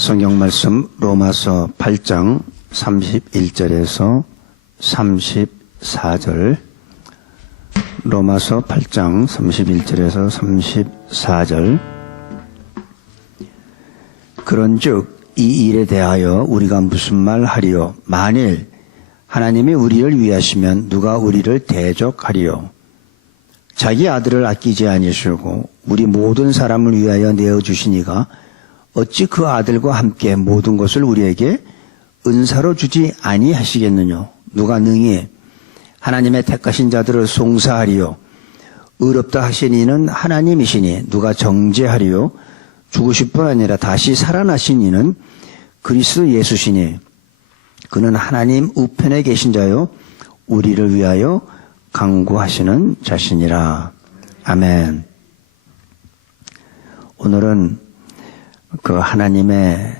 성경 말씀 로마서 8장 31절에서 34절. 로마서 8장 31절에서 34절. 그런즉 이 일에 대하여 우리가 무슨 말 하리요? 만일 하나님이 우리를 위하시면 누가 우리를 대적하리요? 자기 아들을 아끼지 아니시고 우리 모든 사람을 위하여 내어주시니가 어찌 그 아들과 함께 모든 것을 우리에게 은사로 주지 아니하시겠느냐? 누가 능히 하나님의 택하신 자들을 송사하리요? 의롭다 하신 이는 하나님이시니 누가 정죄하리요? 죽으실 뿐 아니라 다시 살아나신 이는 그리스도 예수시니 그는 하나님 우편에 계신 자요 우리를 위하여 강구하시는 자시니라. 아멘. 오늘은 그 하나님의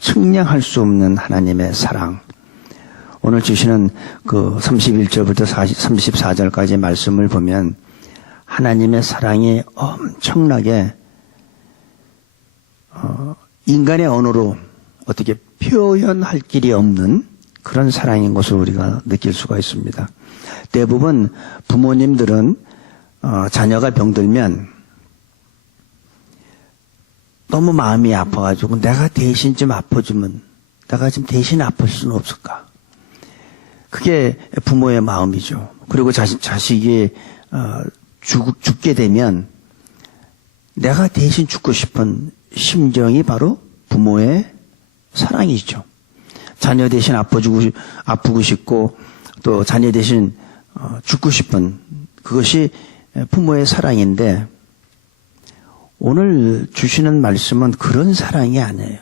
측량할 수 없는 하나님의 사랑, 오늘 주시는 그 31절부터 34절까지 말씀을 보면 하나님의 사랑이 엄청나게 인간의 언어로 어떻게 표현할 길이 없는 그런 사랑인 것을 우리가 느낄 수가 있습니다. 대부분 부모님들은 자녀가 병들면 너무 마음이 아파가지고 내가 대신 좀 아파주면, 내가 좀 대신 아플 수는 없을까? 그게 부모의 마음이죠. 그리고 자식이 죽게 되면 내가 대신 죽고 싶은 심정이 바로 부모의 사랑이죠. 자녀 대신 아프고 싶고 또 자녀 대신 죽고 싶은 그것이 부모의 사랑인데, 오늘 주시는 말씀은 그런 사랑이 아니에요.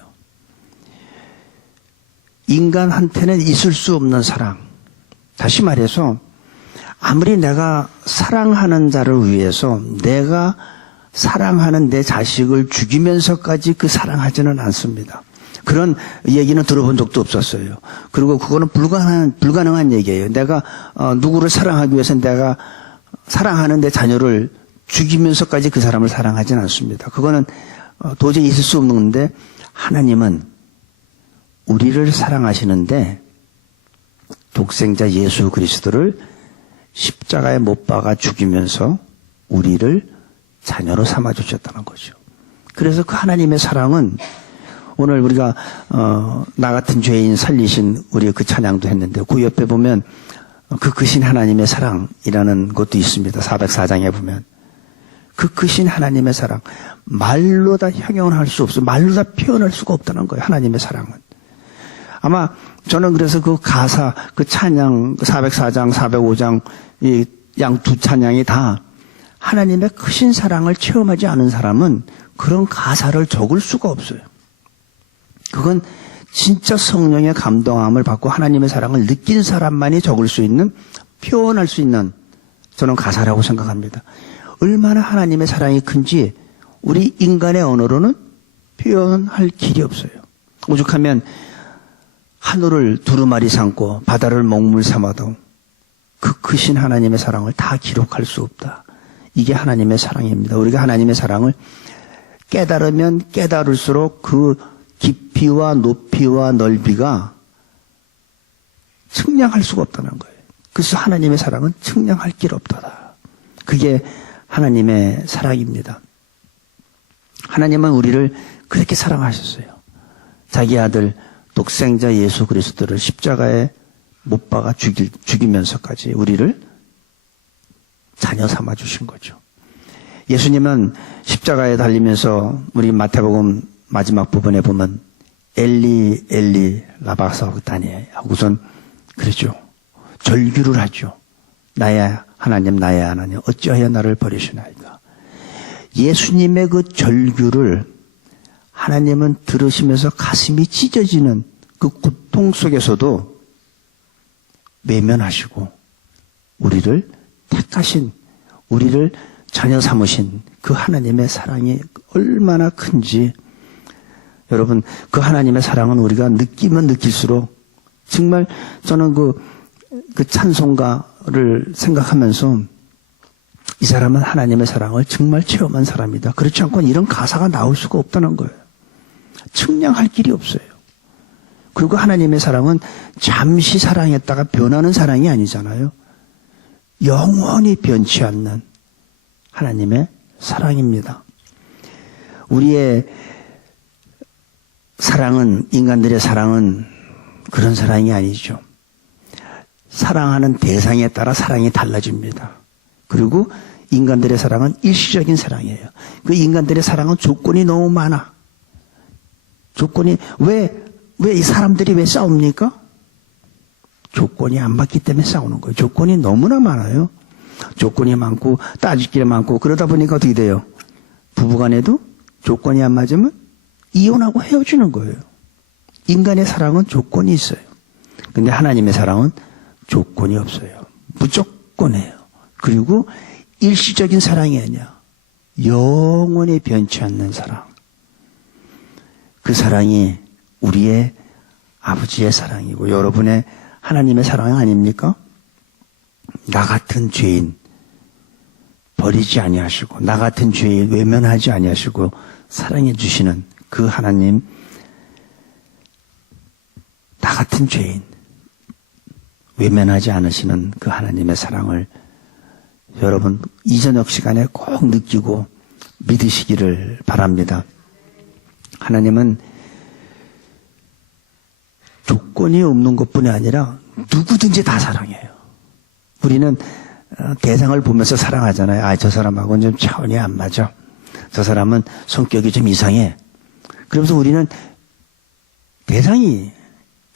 인간한테는 있을 수 없는 사랑. 다시 말해서 아무리 내가 사랑하는 자를 위해서 내가 사랑하는 내 자식을 죽이면서까지 그 사랑하지는 않습니다. 그런 얘기는 들어본 적도 없었어요. 그리고 그거는 불가능한 얘기예요. 내가 누구를 사랑하기 위해서 내가 사랑하는 내 자녀를 죽이면서까지 그 사람을 사랑하지는 않습니다. 그거는 도저히 있을 수 없는 건데, 하나님은 우리를 사랑하시는데 독생자 예수 그리스도를 십자가에 못 박아 죽이면서 우리를 자녀로 삼아 주셨다는 거죠. 그래서 그 하나님의 사랑은 오늘 우리가 나 같은 죄인 살리신 우리 그 찬양도 했는데, 그 옆에 보면 그 크신 하나님의 사랑이라는 것도 있습니다. 404장에 보면 그 크신 하나님의 사랑, 말로 다 형용할 수 없어, 말로 다 표현할 수가 없다는 거예요. 하나님의 사랑은. 아마 저는 그래서 그 가사, 그 찬양, 404장, 405장 이 양 두 찬양이 다 하나님의 크신 사랑을 체험하지 않은 사람은 그런 가사를 적을 수가 없어요. 그건 진짜 성령의 감동함을 받고 하나님의 사랑을 느낀 사람만이 적을 수 있는, 표현할 수 있는 저는 가사라고 생각합니다. 얼마나 하나님의 사랑이 큰지 우리 인간의 언어로는 표현할 길이 없어요. 오죽하면 하늘을 두루마리 삼고 바다를 먹물 삼아도 그 크신 하나님의 사랑을 다 기록할 수 없다. 이게 하나님의 사랑입니다. 우리가 하나님의 사랑을 깨달으면 깨달을수록 그 깊이와 높이와 넓이가 측량할 수가 없다는 거예요. 그래서 하나님의 사랑은 측량할 길 없다. 그게 하나님의 사랑입니다. 하나님은 우리를 그렇게 사랑하셨어요. 자기 아들 독생자 예수 그리스도를 십자가에 못 박아 죽이면서까지 우리를 자녀 삼아 주신 거죠. 예수님은 십자가에 달리면서 우리 마태복음 마지막 부분에 보면 엘리 엘리 라바사오다니 하고선 그러죠. 절규를 하죠. 나의 하나님 나의 하나님 어찌하여 나를 버리시나이까. 예수님의 그 절규를 하나님은 들으시면서 가슴이 찢어지는 그 고통 속에서도 외면하시고 우리를 택하신, 우리를 자녀 삼으신 그 하나님의 사랑이 얼마나 큰지, 여러분 그 하나님의 사랑은 우리가 느끼면 느낄수록, 정말 저는 그 찬송가를 생각하면서 이 사람은 하나님의 사랑을 정말 체험한 사람이다. 그렇지 않고는 이런 가사가 나올 수가 없다는 거예요. 측량할 길이 없어요. 그리고 하나님의 사랑은 잠시 사랑했다가 변하는 사랑이 아니잖아요. 영원히 변치 않는 하나님의 사랑입니다. 우리의 사랑은, 인간들의 사랑은 그런 사랑이 아니죠. 사랑하는 대상에 따라 사랑이 달라집니다. 그리고 인간들의 사랑은 일시적인 사랑이에요. 그 인간들의 사랑은 조건이 너무 많아. 조건이, 왜 이 사람들이 왜 싸웁니까? 조건이 안 맞기 때문에 싸우는 거예요. 조건이 너무나 많아요. 조건이 많고, 따질 게 많고, 그러다 보니까 어떻게 돼요? 부부간에도 조건이 안 맞으면 이혼하고 헤어지는 거예요. 인간의 사랑은 조건이 있어요. 근데 하나님의 사랑은 조건이 없어요. 무조건이에요. 그리고 일시적인 사랑이 아니야. 영원히 변치 않는 사랑. 그 사랑이 우리의 아버지의 사랑이고 여러분의 하나님의 사랑 아닙니까? 나 같은 죄인 버리지 아니하시고 나 같은 죄인 외면하지 아니하시고 사랑해 주시는 그 하나님, 나 같은 죄인 외면하지 않으시는 그 하나님의 사랑을 여러분 이 저녁 시간에 꼭 느끼고 믿으시기를 바랍니다. 하나님은 조건이 없는 것뿐이 아니라 누구든지 다 사랑해요. 우리는 대상을 보면서 사랑하잖아요. 아, 저 사람하고는 좀 차원이 안 맞아. 저 사람은 성격이 좀 이상해. 그러면서 우리는 대상이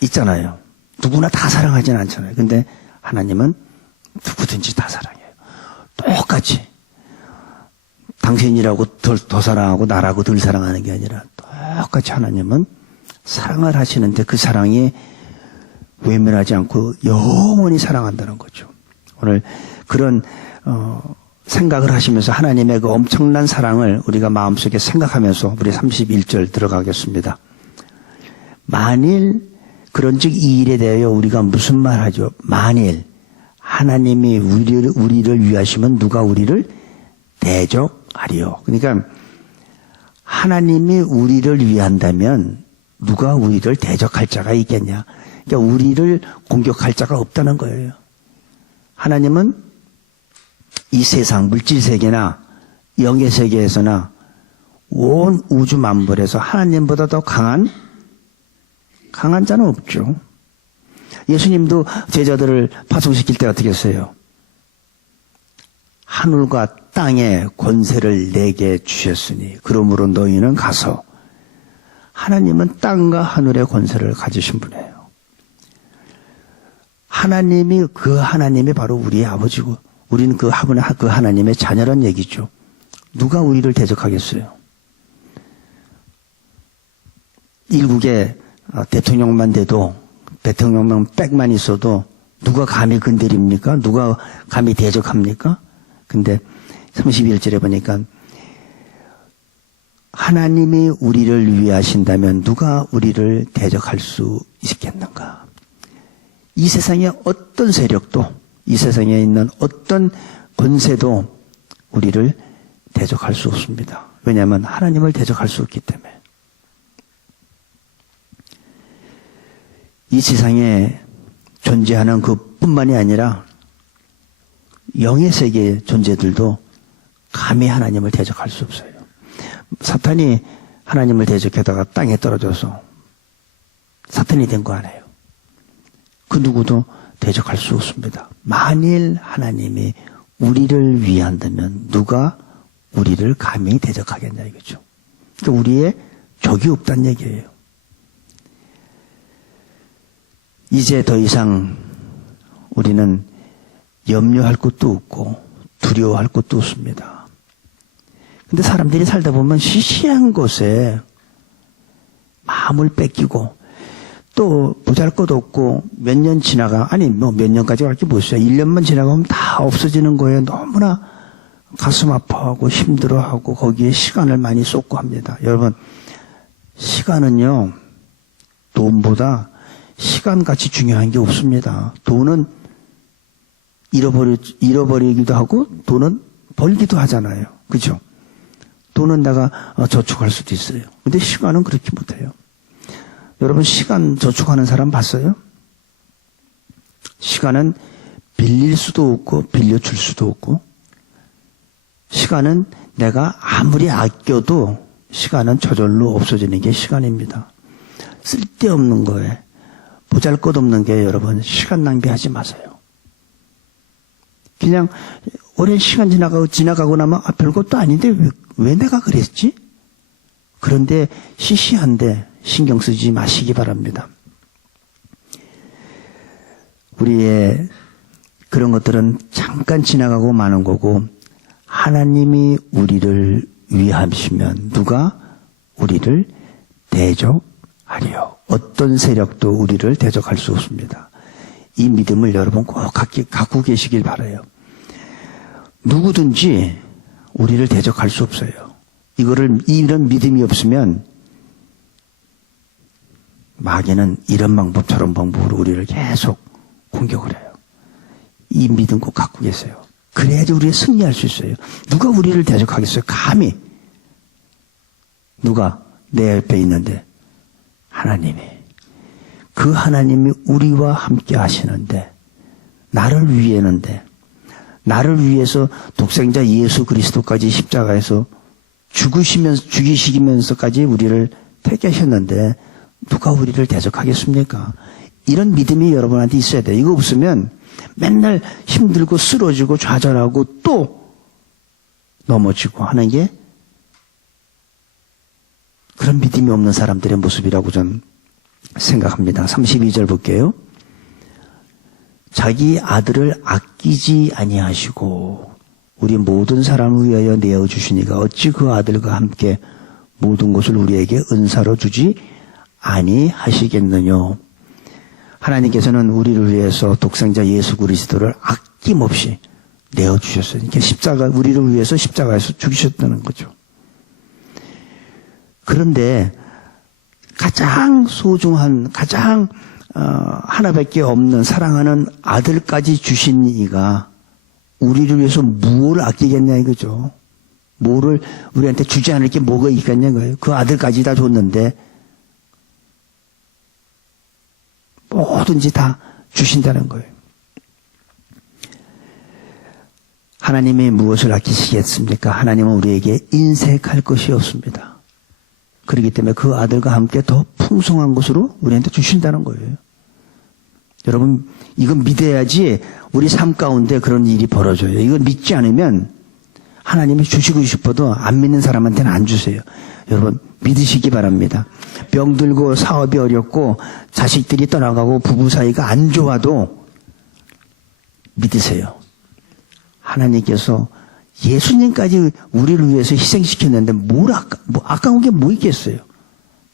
있잖아요. 누구나 다 사랑하진 않잖아요. 근데 하나님은 누구든지 다 사랑해요. 똑같이. 당신이라고 더 사랑하고 나라고 덜 사랑하는 게 아니라 똑같이 하나님은 사랑을 하시는데 그 사랑이 외면하지 않고 영원히 사랑한다는 거죠. 오늘 그런 생각을 하시면서 하나님의 그 엄청난 사랑을 우리가 마음속에 생각하면서 우리 31절 들어가겠습니다. 만일 그런즉 이 일에 대하여 우리가 무슨 말 하죠? 만일 하나님이 우리를 위하시면 누가 우리를 대적하리요. 그러니까 하나님이 우리를 위한다면 누가 우리를 대적할 자가 있겠냐. 그러니까 우리를 공격할 자가 없다는 거예요. 하나님은 이 세상 물질 세계나 영의 세계에서나 온 우주 만물에서 하나님보다 더 강한 자는 없죠. 예수님도 제자들을 파송시킬 때 어떻게 했어요? 하늘과 땅의 권세를 내게 주셨으니 그러므로 너희는 가서. 하나님은 땅과 하늘의 권세를 가지신 분이에요. 그 하나님이 바로 우리의 아버지고 우리는 그 하나님의 자녀란 얘기죠. 누가 우리를 대적하겠어요? 일국의 대통령만 돼도 대통령만 백만 있어도 누가 감히 건드립니까? 누가 감히 대적합니까? 근데 31절에 보니까 하나님이 우리를 위하신다면 누가 우리를 대적할 수 있겠는가? 이 세상의 어떤 세력도, 이 세상에 있는 어떤 권세도 우리를 대적할 수 없습니다. 왜냐하면 하나님을 대적할 수 없기 때문에. 이 세상에 존재하는 그뿐만이 아니라 영의 세계의 존재들도 감히 하나님을 대적할 수 없어요. 사탄이 하나님을 대적하다가 땅에 떨어져서 사탄이 된 거 아니에요. 그 누구도 대적할 수 없습니다. 만일 하나님이 우리를 위한다면 누가 우리를 감히 대적하겠냐 이거죠. 그러니까 우리의 적이 없다는 얘기예요. 이제 더 이상 우리는 염려할 것도 없고 두려워할 것도 없습니다. 근데 사람들이 살다 보면 시시한 것에 마음을 뺏기고 또 보잘것없고 몇 년 지나가 몇 년까지 갈 게 뭐있어요. 1년만 지나가면 다 없어지는 거예요. 너무나 가슴 아파하고 힘들어하고 거기에 시간을 많이 쏟고 합니다. 여러분 시간은요 돈보다 시간같이 중요한 게 없습니다. 돈은 잃어버리기도 하고 돈은 벌기도 하잖아요. 그죠? 돈은 내가 저축할 수도 있어요. 근데 시간은 그렇게 못해요. 여러분 시간 저축하는 사람 봤어요? 시간은 빌릴 수도 없고 빌려줄 수도 없고, 시간은 내가 아무리 아껴도 시간은 저절로 없어지는 게 시간입니다. 쓸데없는 거에 보잘것없는 게 여러분 시간 낭비하지 마세요. 그냥 오랜 시간 지나가고 나면 별것도 아닌데 왜 내가 그랬지? 그런데 시시한데 신경 쓰지 마시기 바랍니다. 우리의 그런 것들은 잠깐 지나가고 마는 거고, 하나님이 우리를 위하시면 누가 우리를 대적하리요. 어떤 세력도 우리를 대적할 수 없습니다. 이 믿음을 여러분 꼭 갖고 계시길 바라요. 누구든지 우리를 대적할 수 없어요. 이런 믿음이 없으면 마귀는 이런 방법 저런 방법으로 우리를 계속 공격을 해요. 이 믿음 꼭 갖고 계세요. 그래야지 우리가 승리할 수 있어요. 누가 우리를 대적하겠어요? 감히. 누가 내 옆에 있는데? 하나님이. 그 하나님이 우리와 함께 하시는데, 나를 나를 위해서 독생자 예수 그리스도까지 십자가에서 죽이시면서까지 우리를 택하셨는데 누가 우리를 대적하겠습니까? 이런 믿음이 여러분한테 있어야 돼요. 이거 없으면 맨날 힘들고 쓰러지고 좌절하고 또 넘어지고 하는 게 그런 믿음이 없는 사람들의 모습이라고 저는 생각합니다. 32절 볼게요. 자기 아들을 아끼지 아니하시고 우리 모든 사람을 위하여 내어주시니가 어찌 그 아들과 함께 모든 것을 우리에게 은사로 주지 아니하시겠느냐. 하나님께서는 우리를 위해서 독생자 예수 그리스도를 아낌없이 내어주셨어요. 그러니까 우리를 위해서 십자가에서 죽이셨다는 거죠. 그런데 가장 소중한, 가장 하나밖에 없는 사랑하는 아들까지 주신 이가 우리를 위해서 무엇을 아끼겠냐 이거죠. 뭐를 우리한테 주지 않을 게 뭐가 있겠냐 거예요. 그 아들까지 다 줬는데 뭐든지 다 주신다는 거예요. 하나님이 무엇을 아끼시겠습니까? 하나님은 우리에게 인색할 것이 없습니다. 그렇기 때문에 그 아들과 함께 더 풍성한 것으로 우리한테 주신다는 거예요. 여러분 이건 믿어야지 우리 삶 가운데 그런 일이 벌어져요. 이걸 믿지 않으면 하나님이 주시고 싶어도 안 믿는 사람한테는 안 주세요. 여러분 믿으시기 바랍니다. 병들고 사업이 어렵고 자식들이 떠나가고 부부 사이가 안 좋아도 믿으세요. 하나님께서 예수님까지 우리를 위해서 희생시켰는데 아까운 게 뭐 있겠어요?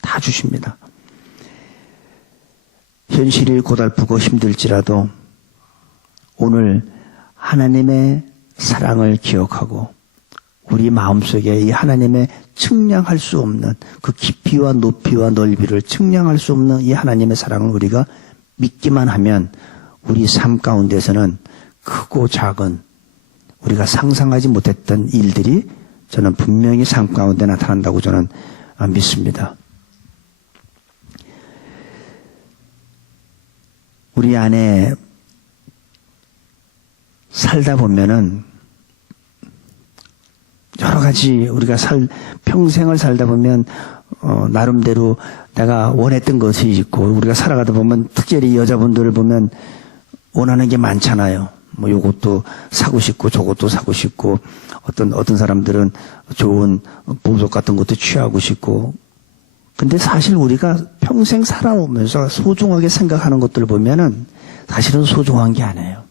다 주십니다. 현실이 고달프고 힘들지라도 오늘 하나님의 사랑을 기억하고 우리 마음속에 이 하나님의 측량할 수 없는 그 깊이와 높이와 넓이를 측량할 수 없는 이 하나님의 사랑을 우리가 믿기만 하면 우리 삶 가운데서는 크고 작은 우리가 상상하지 못했던 일들이 저는 분명히 삶 가운데 나타난다고 저는 믿습니다. 우리 안에 살다 보면은 여러 가지 우리가 평생을 살다 보면 나름대로 내가 원했던 것이 있고 우리가 살아가다 보면 특별히 여자분들을 보면 원하는 게 많잖아요. 뭐 요것도 사고 싶고 저것도 사고 싶고 어떤 사람들은 좋은 보석 같은 것도 취하고 싶고. 근데 사실 우리가 평생 살아오면서 소중하게 생각하는 것들을 보면은 사실은 소중한 게 아니에요.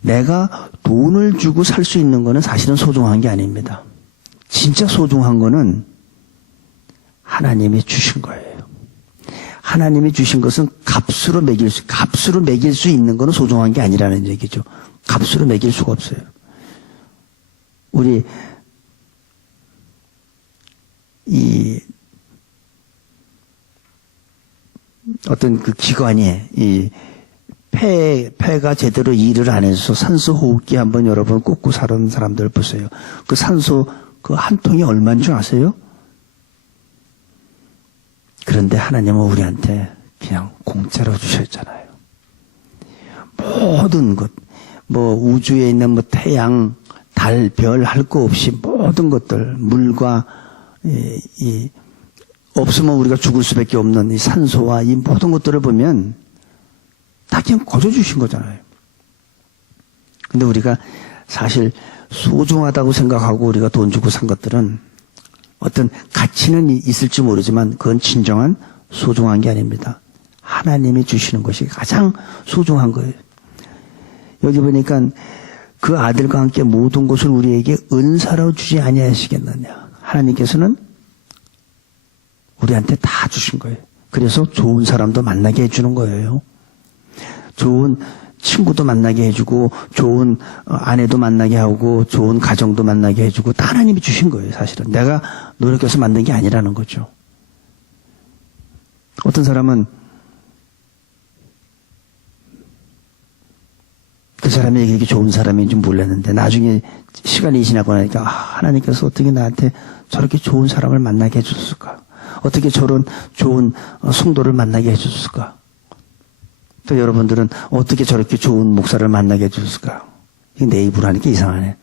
내가 돈을 주고 살 수 있는 거는 사실은 소중한 게 아닙니다. 진짜 소중한 거는 하나님이 주신 거예요. 하나님이 주신 것은 값으로 매길 수 있는 거는 소중한 게 아니라는 얘기죠. 값으로 매길 수가 없어요. 우리 어떤 그 기관이 폐가 제대로 일을 안 해서 산소 호흡기 한번 여러분 꽂고 사는 사람들 보세요. 그 산소 그 한 통이 얼마인 줄 아세요? 그런데 하나님은 우리한테 그냥 공짜로 주셨잖아요. 모든 것, 뭐 우주에 있는 뭐 태양, 달, 별 할 거 없이 모든 것들, 물과 없으면 우리가 죽을 수밖에 없는 이 산소와 이 모든 것들을 보면 다 그냥 거저 주신 거잖아요. 근데 우리가 사실 소중하다고 생각하고 우리가 돈 주고 산 것들은 어떤 가치는 있을지 모르지만 그건 진정한 소중한 게 아닙니다. 하나님이 주시는 것이 가장 소중한 거예요. 여기 보니까 그 아들과 함께 모든 것을 우리에게 은사로 주지 아니하시겠느냐. 하나님께서는 우리한테 다 주신 거예요. 그래서 좋은 사람도 만나게 해주는 거예요. 좋은 친구도 만나게 해주고 좋은 아내도 만나게 하고 좋은 가정도 만나게 해주고 다 하나님이 주신 거예요. 사실은 내가 노력해서 만든 게 아니라는 거죠. 어떤 사람은 그 사람이 이렇게 좋은 사람인지 몰랐는데 나중에 시간이 지나고 나니까 하나님께서 어떻게 나한테 저렇게 좋은 사람을 만나게 해줬을까? 어떻게 저런 좋은 성도를 만나게 해줬을까? 또 여러분들은 어떻게 저렇게 좋은 목사를 만나게 해줬을까? 이게 내 입으로 하니까 이상하네.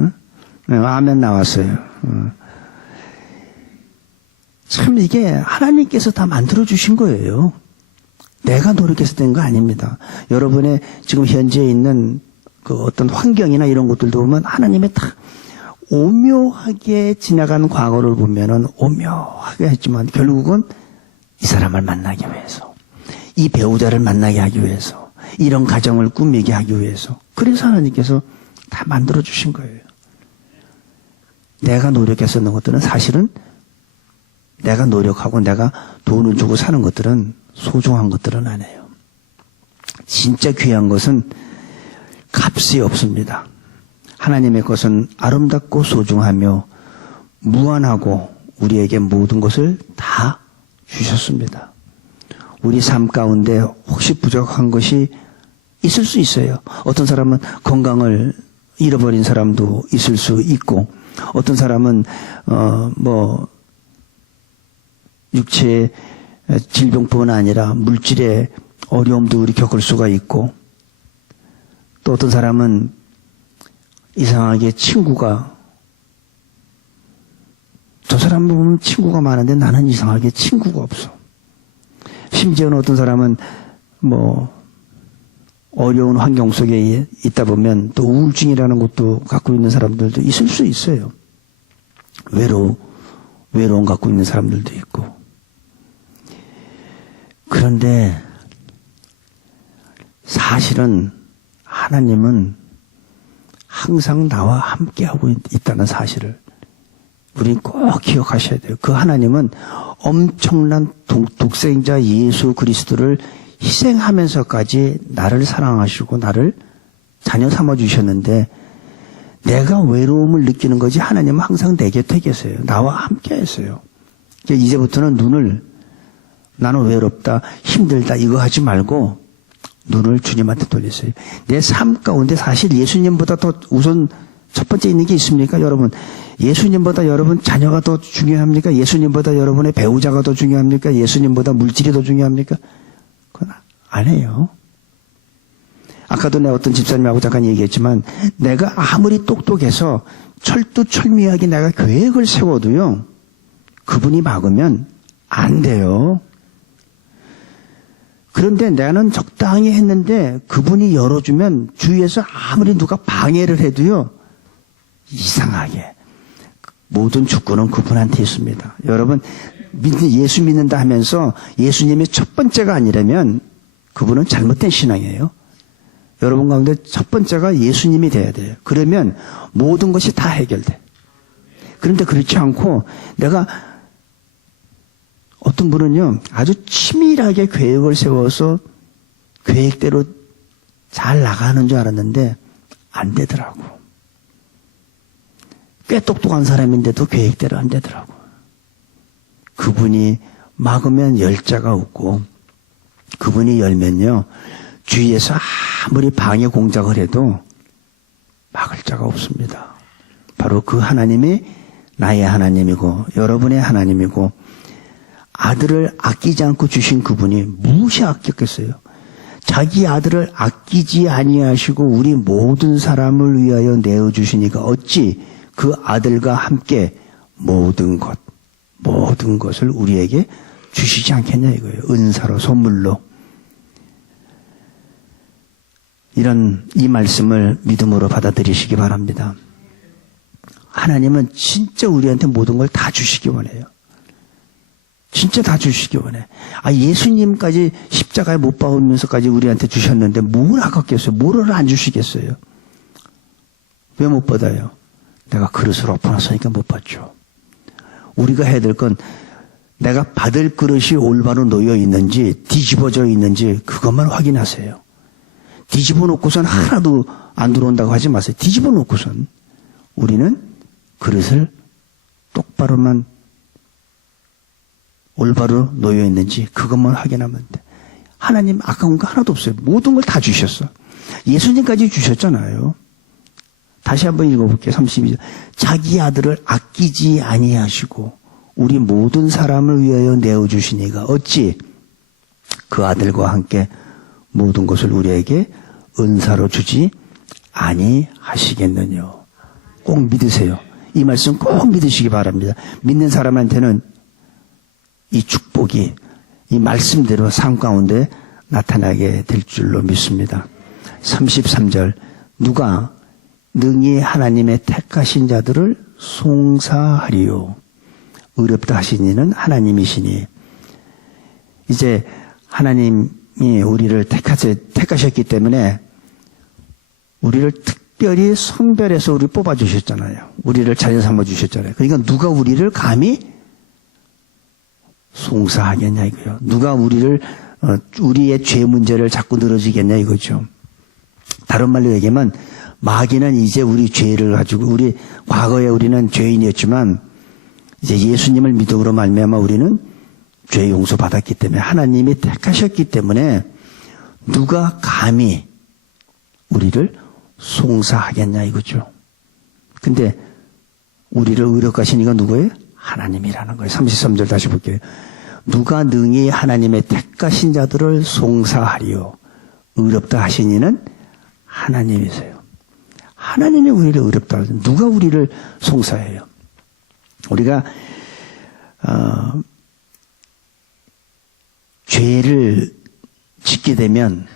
응? 네, 아멘 나왔어요. 참 이게 하나님께서 다 만들어주신 거예요. 내가 노력해서 된 거 아닙니다. 여러분의 지금 현재 있는 그 어떤 환경이나 이런 것들도 보면 하나님의 다 오묘하게 지나간 과거를 보면은 오묘하게 했지만 결국은 이 사람을 만나기 위해서, 이 배우자를 만나게 하기 위해서, 이런 가정을 꾸미게 하기 위해서. 그래서 하나님께서 다 만들어주신 거예요. 내가 노력해서 넣은 것들은 사실은 내가 노력하고 내가 돈을 주고 사는 것들은 소중한 것들은 아니에요. 진짜 귀한 것은 값이 없습니다. 하나님의 것은 아름답고 소중하며 무한하고 우리에게 모든 것을 다 주셨습니다. 우리 삶 가운데 혹시 부족한 것이 있을 수 있어요. 어떤 사람은 건강을 잃어버린 사람도 있을 수 있고, 어떤 사람은 육체의 질병뿐만 아니라 물질의 어려움도 우리 겪을 수가 있고, 또 어떤 사람은 이상하게 저 사람 보면 친구가 많은데 나는 이상하게 친구가 없어. 심지어는 어떤 사람은 어려운 환경 속에 있다 보면 또 우울증이라는 것도 갖고 있는 사람들도 있을 수 있어요. 외로움 갖고 있는 사람들도 있고. 그런데 사실은 하나님은 항상 나와 함께하고 있다는 사실을 우리는 꼭 기억하셔야 돼요. 그 하나님은 엄청난 독생자 예수 그리스도를 희생하면서까지 나를 사랑하시고 나를 자녀 삼아주셨는데, 내가 외로움을 느끼는 거지 하나님은 항상 내 곁에 계세요. 나와 함께 했어요. 이제부터는 나는 외롭다, 힘들다 이거 하지 말고 눈을 주님한테 돌리세요. 내 삶 가운데 사실 예수님보다 더 우선 첫 번째 있는 게 있습니까? 여러분, 예수님보다 여러분 자녀가 더 중요합니까? 예수님보다 여러분의 배우자가 더 중요합니까? 예수님보다 물질이 더 중요합니까? 그건 아니에요. 아까도 내가 어떤 집사님하고 잠깐 얘기했지만, 내가 아무리 똑똑해서 철두철미하게 내가 계획을 세워도요, 그분이 막으면 안 돼요. 그런데 나는 적당히 했는데 그분이 열어주면 주위에서 아무리 누가 방해를 해도요, 이상하게 모든 주권은 그분한테 있습니다. 여러분, 예수 믿는다 하면서 예수님의 첫 번째가 아니라면 그분은 잘못된 신앙이에요. 여러분 가운데 첫 번째가 예수님이 돼야 돼요. 그러면 모든 것이 다 해결돼. 그런데 그렇지 않고, 내가 어떤 분은요, 아주 치밀하게 계획을 세워서 계획대로 잘 나가는 줄 알았는데 안 되더라고. 꽤 똑똑한 사람인데도 계획대로 안 되더라고. 그분이 막으면 열 자가 없고, 그분이 열면요, 주위에서 아무리 방해 공작을 해도 막을 자가 없습니다. 바로 그 하나님이 나의 하나님이고 여러분의 하나님이고 아들을 아끼지 않고 주신 그분이 무엇이 아꼈겠어요? 자기 아들을 아끼지 아니하시고 우리 모든 사람을 위하여 내어주시니까 어찌 그 아들과 함께 모든 것을 우리에게 주시지 않겠냐 이거예요. 은사로 선물로. 이 말씀을 믿음으로 받아들이시기 바랍니다. 하나님은 진짜 우리한테 모든 걸 다 주시기 원해요. 진짜 다 주시기 원해. 예수님까지 십자가에 못 박으면서까지 우리한테 주셨는데 뭘 아깝겠어요? 뭐를 안 주시겠어요? 왜 못 받아요? 내가 그릇을 엎어놨으니까 못 받죠. 우리가 해야 될 건 내가 받을 그릇이 올바로 놓여 있는지 뒤집어져 있는지 그것만 확인하세요. 뒤집어 놓고선 하나도 안 들어온다고 하지 마세요. 뒤집어 놓고선 우리는 그릇을 똑바로만 올바로 놓여 있는지 그것만 확인하면 돼. 하나님 아까운 거 하나도 없어요. 모든 걸 다 주셨어. 예수님까지 주셨잖아요. 다시 한번 읽어볼게요. 32절. 자기 아들을 아끼지 아니하시고 우리 모든 사람을 위하여 내어주시니가 어찌 그 아들과 함께 모든 것을 우리에게 은사로 주지 아니하시겠느냐. 꼭 믿으세요. 이 말씀 꼭 믿으시기 바랍니다. 믿는 사람한테는 이 축복이 이 말씀대로 삶 가운데 나타나게 될 줄로 믿습니다. 33절. 누가 능히 하나님의 택하신 자들을 송사하리요. 의롭다 하신 이는 하나님이시니. 이제 하나님이 우리를 택하셨기 때문에 우리를 특별히 선별해서 우리 뽑아주셨잖아요. 우리를 자녀 삼아주셨잖아요. 그러니까 누가 우리를 감히 송사하겠냐 이거요. 누가 우리의 죄 문제를 자꾸 늘어지겠냐 이거죠. 다른 말로 얘기하면 마귀는 이제 우리 죄를 가지고 과거에 우리는 죄인이었지만 이제 예수님을 믿음으로 말미암아 우리는 죄 용서 받았기 때문에 하나님이 택하셨기 때문에 누가 감히 우리를 송사하겠냐 이거죠. 근데 우리를 의롭하신 이가 누구예요? 하나님이라는 거예요. 33절 다시 볼게요. 누가 능히 하나님의 택하신 자들을 송사하리요. 의롭다 하신 이는 하나님이세요. 하나님이 우리를 의롭다 하세요. 누가 우리를 송사해요? 우리가 죄를 짓게 되면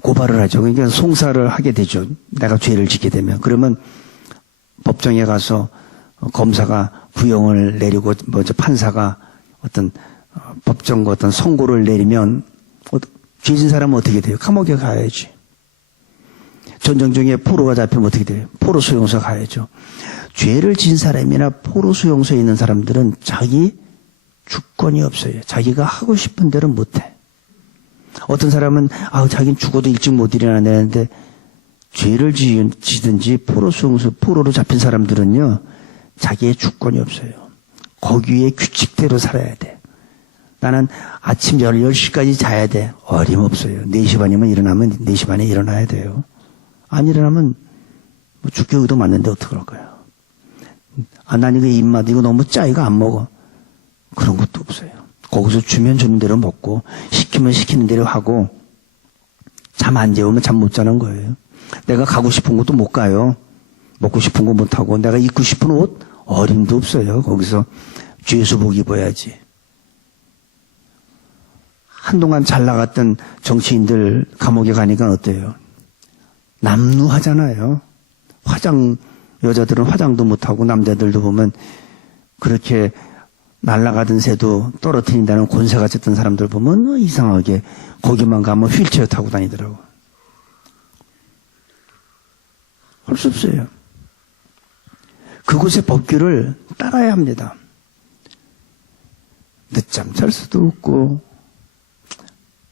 고발을 하죠. 그러니까 송사를 하게 되죠. 내가 죄를 짓게 되면. 그러면 법정에 가서 검사가 구형을 내리고 판사가 어떤 법정과 어떤 선고를 내리면 죄진 사람은 어떻게 돼요? 감옥에 가야지. 전쟁 중에 포로가 잡히면 어떻게 돼요? 포로 수용소 가야죠. 죄를 지은 사람이나 포로 수용소에 있는 사람들은 자기 주권이 없어요. 자기가 하고 싶은 대로 못해. 어떤 사람은 자기는 죽어도 일찍 못 일어나는데 죄를 지든지 포로 수용소 포로로 잡힌 사람들은요 자기의 주권이 없어요. 거기에 규칙대로 살아야 돼. 나는 아침 10시까지 자야 돼. 어림없어요. 4시 반이면 일어나면 4시 반에 일어나야 돼요. 안 일어나면 죽게 의도 맞는데 어떡할 거예요. 난 이거 입맛 이거 너무 짜 이거 안 먹어. 그런 것도 없어요. 거기서 주면 주는 대로 먹고 시키면 시키는 대로 하고 잠 안 재우면 잠 못 자는 거예요. 내가 가고 싶은 곳도 못 가요. 먹고 싶은 거 못 하고 내가 입고 싶은 옷 어림도 없어요. 거기서 죄수복 입어야지. 한동안 잘 나갔던 정치인들 감옥에 가니까 어때요? 남루하잖아요. 여자들은 화장도 못하고 남자들도 보면 그렇게 날아가던 새도 떨어뜨린다는 권세가 졌던 사람들 보면 이상하게 거기만 가면 휠체어 타고 다니더라고. 할 수 없어요. 그곳의 법규를 따라야 합니다. 늦잠 잘 수도 없고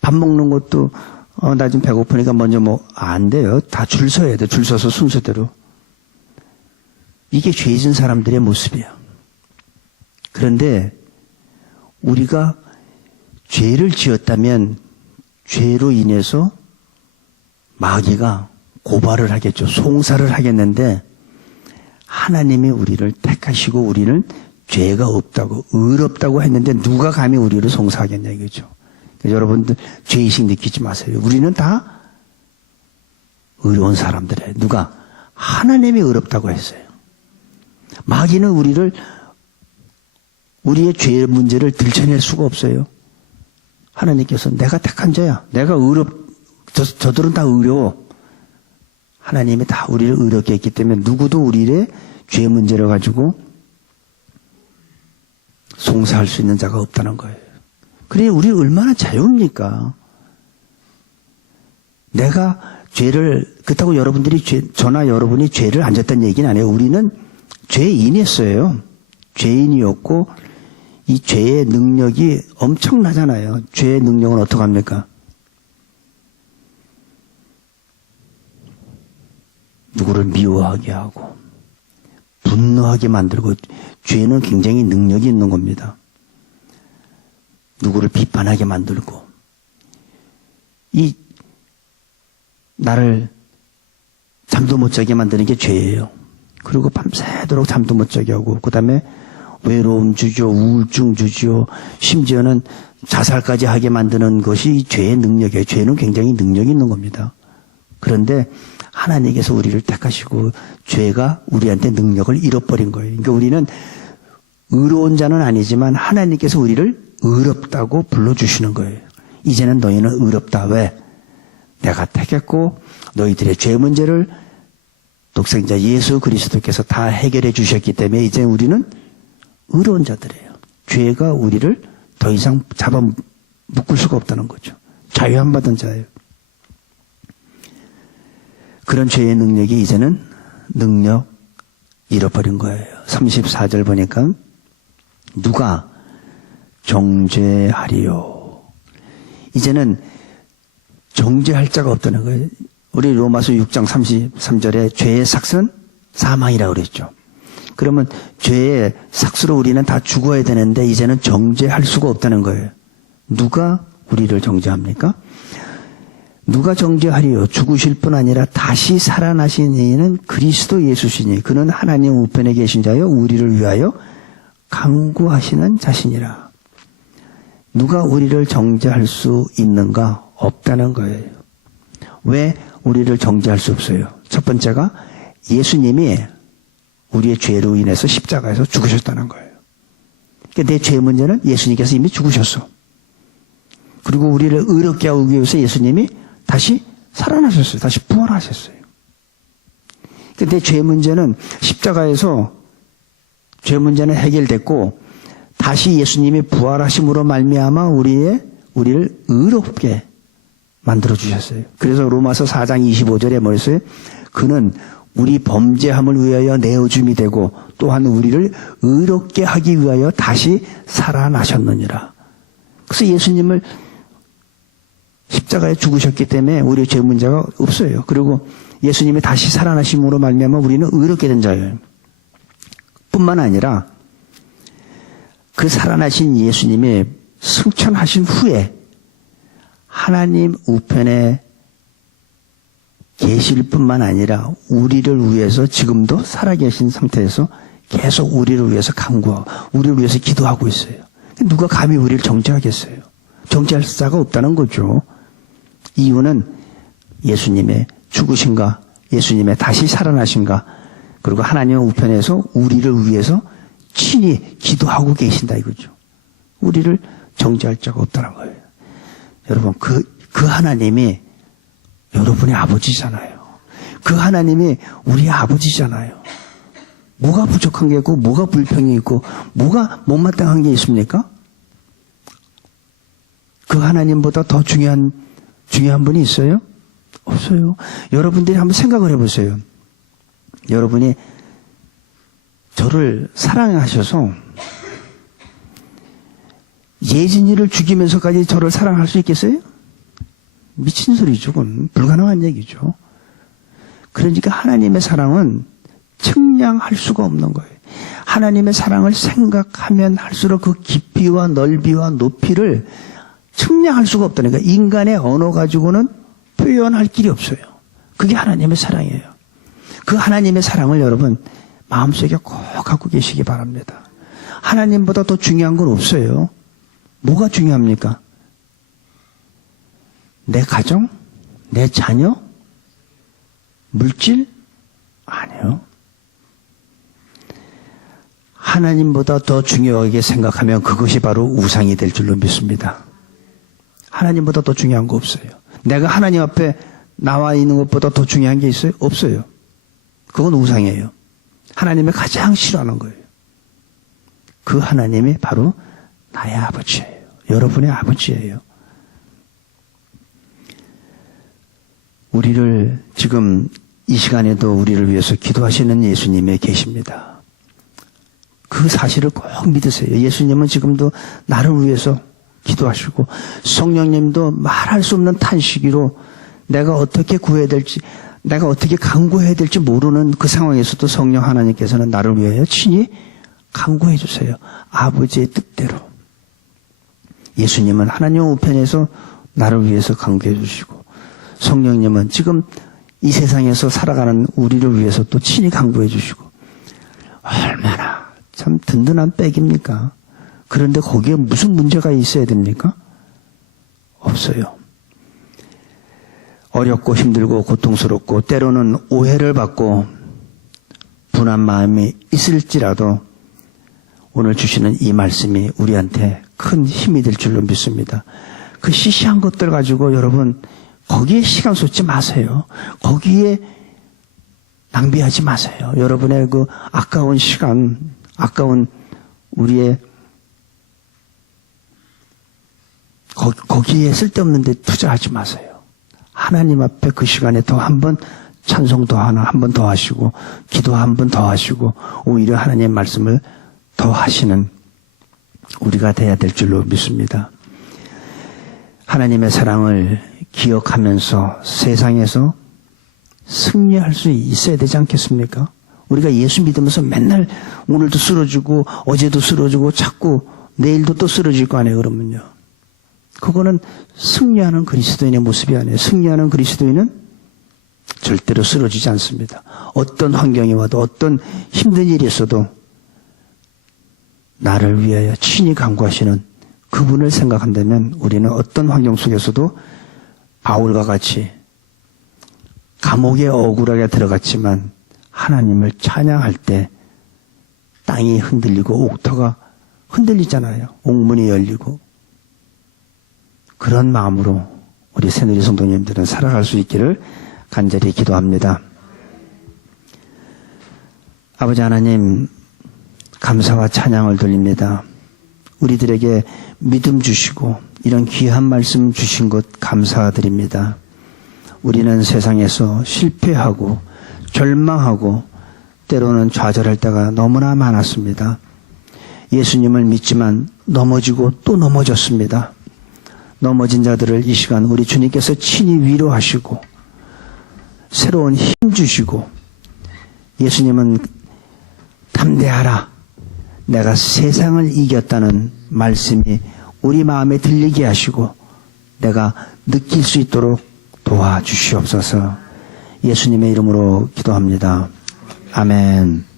밥 먹는 것도 나 좀 배고프니까 먼저 안 돼요. 다 줄 서야 돼. 줄 서서 순서대로. 이게 죄진 사람들의 모습이에요. 그런데 우리가 죄를 지었다면 죄로 인해서 마귀가 고발을 하겠죠. 송사를 하겠는데 하나님이 우리를 택하시고 우리는 죄가 없다고 의롭다고 했는데 누가 감히 우리를 송사하겠냐 이거죠. 그래서 여러분들 죄의식 느끼지 마세요. 우리는 다 의로운 사람들이에요. 누가? 하나님이 의롭다고 했어요. 마귀는 우리의 죄 문제를 들춰낼 수가 없어요. 하나님께서 내가 택한 자야. 내가 저들은 다 의로워. 하나님이 다 우리를 의롭게 했기 때문에 누구도 우리의 죄 문제를 가지고 송사할 수 있는 자가 없다는 거예요. 그래 우리 얼마나 자유입니까? 내가 죄를 그렇다고 여러분들이 저나 여러분이 죄를 안 졌다는 얘기는 아니에요. 우리는 죄인이었어요. 죄인이었고 이 죄의 능력이 엄청나잖아요. 죄의 능력은 어떻게 합니까? 누구를 미워하게 하고 분노하게 만들고 죄는 굉장히 능력이 있는 겁니다. 누구를 비판하게 만들고 나를 잠도 못 자게 만드는 게 죄예요. 그리고 밤새도록 잠도 못 자게 하고 그 다음에 외로움 주죠. 우울증 주죠. 심지어는 자살까지 하게 만드는 것이 죄의 능력이에요. 죄는 굉장히 능력이 있는 겁니다. 그런데 하나님께서 우리를 택하시고 죄가 우리한테 능력을 잃어버린 거예요. 그러니까 우리는 의로운 자는 아니지만 하나님께서 우리를 의롭다고 불러주시는 거예요. 이제는 너희는 의롭다. 왜? 내가 택했고 너희들의 죄 문제를 독생자 예수 그리스도께서 다 해결해 주셨기 때문에 이제 우리는 의로운 자들이에요. 죄가 우리를 더 이상 잡아 묶을 수가 없다는 거죠. 자유함 받은 자예요. 그런 죄의 능력이 이제는 능력 잃어버린 거예요. 34절 보니까 누가 정죄하리요. 이제는 정죄할 자가 없다는 거예요. 우리 로마서 6장 33절에 죄의 삭은 사망이라고 그랬죠. 그러면 죄의 삭수로 우리는 다 죽어야 되는데 이제는 정죄할 수가 없다는 거예요. 누가 우리를 정죄합니까? 누가 정죄하리요? 죽으실 뿐 아니라 다시 살아나신 이는 그리스도 예수시니 그는 하나님 우편에 계신 자요 우리를 위하여 간구하시는 자신이라. 누가 우리를 정죄할 수 있는가? 없다는 거예요. 왜 우리를 정죄할 수 없어요? 첫 번째가 예수님이 우리의 죄로 인해서 십자가에서 죽으셨다는 거예요. 그러니까 내 죄 문제는 예수님께서 이미 죽으셨어. 그리고 우리를 의롭게 하기 위해서 예수님이 다시 살아나셨어요. 다시 부활하셨어요. 그러니까 내 죄 문제는 십자가에서 죄 문제는 해결됐고 다시 예수님이 부활하심으로 말미암아 우리를 의롭게 만들어 주셨어요. 그래서 로마서 4장 25절에 뭐였어요? 그는 우리 범죄함을 위하여 내어줌이 되고 또한 우리를 의롭게 하기 위하여 다시 살아나셨느니라. 그래서 예수님을 십자가에 죽으셨기 때문에 우리의 죄 문제가 없어요. 그리고 예수님이 다시 살아나심으로 말미암아 우리는 의롭게 된 자예요. 뿐만 아니라 그 살아나신 예수님이 승천하신 후에 하나님 우편에 계실 뿐만 아니라 우리를 위해서 지금도 살아계신 상태에서 계속 우리를 위해서 간구하고 우리를 위해서 기도하고 있어요. 누가 감히 우리를 정죄하겠어요? 정죄할 자가 없다는 거죠. 이유는 예수님의 죽으신가, 예수님의 다시 살아나신가, 그리고 하나님의 우편에서 우리를 위해서 친히 기도하고 계신다 이거죠. 우리를 정죄할 자가 없다는 거예요. 여러분, 그 하나님이 여러분의 아버지잖아요. 그 하나님이 우리 아버지잖아요. 뭐가 부족한 게 있고, 뭐가 불평이 있고, 뭐가 못마땅한 게 있습니까? 그 하나님보다 더 중요한 분이 있어요? 없어요. 여러분들이 한번 생각을 해보세요. 여러분이 저를 사랑하셔서 예진이를 죽이면서까지 저를 사랑할 수 있겠어요? 미친 소리죠. 그건 불가능한 얘기죠. 그러니까 하나님의 사랑은 측량할 수가 없는 거예요. 하나님의 사랑을 생각하면 할수록 그 깊이와 넓이와 높이를 측량할 수가 없다니까. 인간의 언어 가지고는 표현할 길이 없어요. 그게 하나님의 사랑이에요. 그 하나님의 사랑을 여러분 마음속에 꼭 갖고 계시기 바랍니다. 하나님보다 더 중요한 건 없어요. 뭐가 중요합니까? 내 가정? 내 자녀? 물질? 아니요. 하나님보다 더 중요하게 생각하면 그것이 바로 우상이 될 줄로 믿습니다. 하나님보다 더 중요한 거 없어요. 내가 하나님 앞에 나와 있는 것보다 더 중요한 게 있어요? 없어요. 그건 우상이에요. 하나님이 가장 싫어하는 거예요. 그 하나님이 바로 나의 아버지예요. 여러분의 아버지예요. 우리를 지금 이 시간에도 우리를 위해서 기도하시는 예수님이 계십니다. 그 사실을 꼭 믿으세요. 예수님은 지금도 나를 위해서 기도하시고 성령님도 말할 수 없는 탄식으로 내가 어떻게 구해야 될지 내가 어떻게 간구해야 될지 모르는 그 상황에서도 성령 하나님께서는 나를 위하여 친히 간구해 주세요. 아버지의 뜻대로. 예수님은 하나님 우편에서 나를 위해서 간구해 주시고 성령님은 지금 이 세상에서 살아가는 우리를 위해서 또 친히 간구해 주시고 얼마나 참 든든한 백입니까? 그런데 거기에 무슨 문제가 있어야 됩니까? 없어요. 어렵고 힘들고 고통스럽고 때로는 오해를 받고 분한 마음이 있을지라도 오늘 주시는 이 말씀이 우리한테 큰 힘이 될 줄로 믿습니다. 그 시시한 것들 가지고 여러분 거기에 시간 쏟지 마세요. 거기에 낭비하지 마세요. 여러분의 그 아까운 시간, 아까운 우리의 거기에 쓸데없는 데 투자하지 마세요. 하나님 앞에 그 시간에 더 한 번 찬송도 하나 한 번 더 하시고 기도 한 번 더 하시고 오히려 하나님의 말씀을 더 하시는 우리가 돼야 될 줄로 믿습니다. 하나님의 사랑을 기억하면서 세상에서 승리할 수 있어야 되지 않겠습니까? 우리가 예수 믿으면서 맨날 오늘도 쓰러지고 어제도 쓰러지고 자꾸 내일도 또 쓰러질 거 아니에요, 그러면요. 그거는 승리하는 그리스도인의 모습이 아니에요. 승리하는 그리스도인은 절대로 쓰러지지 않습니다. 어떤 환경이 와도 어떤 힘든 일이 있어도 나를 위하여 친히 간구하시는 그분을 생각한다면 우리는 어떤 환경 속에서도 바울과 같이 감옥에 억울하게 들어갔지만 하나님을 찬양할 때 땅이 흔들리고 옥토가 흔들리잖아요. 옥문이 열리고 그런 마음으로 우리 새누리 성도님들은 살아갈 수 있기를 간절히 기도합니다. 아버지 하나님 감사와 찬양을 돌립니다. 우리들에게 믿음 주시고 이런 귀한 말씀 주신 것 감사드립니다. 우리는 세상에서 실패하고 절망하고 때로는 좌절할 때가 너무나 많았습니다. 예수님을 믿지만 넘어지고 또 넘어졌습니다. 넘어진 자들을 이 시간 우리 주님께서 친히 위로하시고 새로운 힘 주시고 예수님은 담대하라 내가 세상을 이겼다는 말씀이 우리 마음에 들리게 하시고 내가 느낄 수 있도록 도와주시옵소서. 예수님의 이름으로 기도합니다. 아멘.